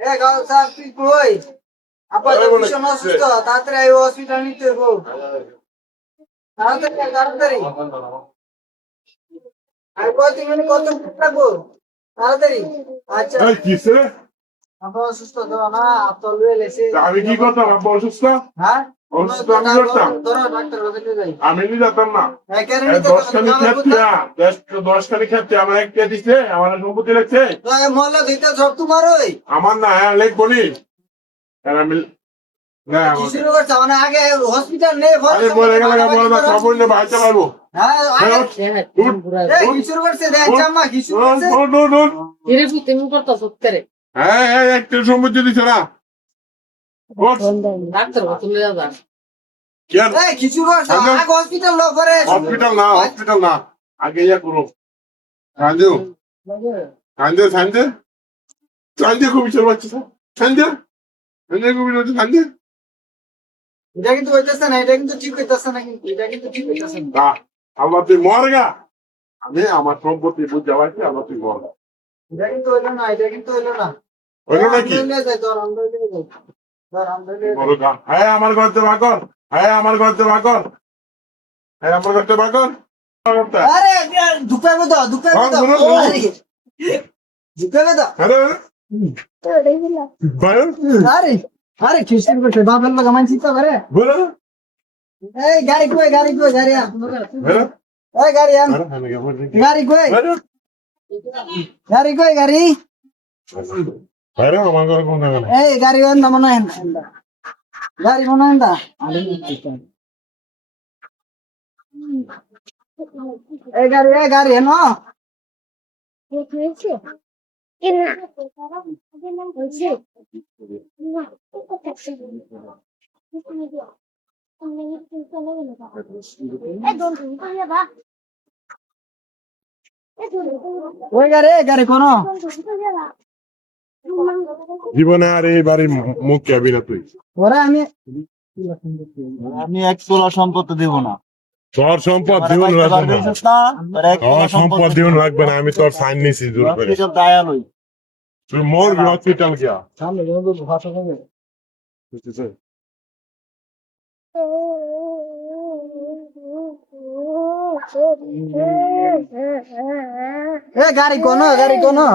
এ গাউসান তুই কই? আপা তো ভীষণ অসুস্থ, তাড়াতাড়ি আই হসপিটাল নিতে হইব। তাড়াতাড়ি আয়, তাড়াতাড়ি। আর কত মিনিট লাগবো? তাড়াতাড়ি। আচ্ছা। এই কিসে আপা অসুস্থ তো না, তো লয়ে লেছে। আমি কি করতাম আব্বা অসুস্থ হ্যাঁ? অসুস্থ আমি করতাম ধরো ডাক্তার কাছে নিয়ে যাই। আমি নিয়ে যেতাম না হ্যাঁ, কেন নিতে দশ হবে? খানি কামের খেতে কথা। দশ খানি খেতে আমার একটা দিছে আমার সম্পত্তি লাগছে মহল্লা দিতে সব তোমারই। আমার না হ্যাঁ লিখবো নি আর আমি না কি শুরু করছো? মানে আগে হসপিটাল নেই, আরে মরে গেলে মরে না খবর নেই বাড়িতে পারবো হ্যাঁ, আগে কি শুরু করছে? দেখ জাম্মা কি শুরু করছে? হ্যাঁ হ্যাঁ একটা সম্পত্তি দিছে না কেন এই কি শুরু করছে? আগে হসপিটাল লো করে। হসপিটাল না আগে ইয়া করো সাঞ্জু সাঞ্জু খুবই চল বাচ্চা সাঞ্জু খুবই চলছে সাঞ্জু এটা কিন্তু হইতেছে না, এটা কিন্তু ঠিক হইতেছে না, কিন্তু এটা কিন্তু ঠিক হইতেছে না। আল্লাহ তুই মরগা আমি আমার সম্পত্তি বুঝতে পারছি আল্লাহ তুই মরগা এটা কিন্তু হইলো না, এটা কিন্তু হইলো না। হইলো নাকি তোর আমরা নিয়ে যাই। তোর আমরা নিয়ে যাই। মরগা হ্যাঁ আমার গর্তে বাকর হ্যাঁ আমার গর্তে বাকর হ্যাঁ আমার গর্তে বাকর আরে দুপাবে দাও, দুপাবে দাও। দুপাবে দাও। আরে আরে আরে কি শুরু করছে? বাপের লোক আমার চিন্তা করে। বলো এই গাড়ি কই, গাড়ি কই, গাড়ি আন। এই গাড়ি আন। গাড়ি কই, গাড়ি কই, গাড়ি। আরে আমার ঘরে কোন জায়গা এই গাড়ি আন না মনে হয় না। গাড়ি মনে হয় না। এই গাড়ি এনো। ওই গাড়ি, গাড়ি কোনো। জীবনে আর এই বাড়ির মুখ যাবি না তুই ওরা আমি আমি এক তোলা সম্পত্তি দিব না। তোর সম্পদ জীবন রাখবে না তোর সম্পদ জীবন রাখবে না আমি তোর সাইন নিছি জোর করে তুই মরবি হসপিটাল গিয়া সামনে ভাষা হবে। এ গাড়ি কোনো, গাড়ি কোনো।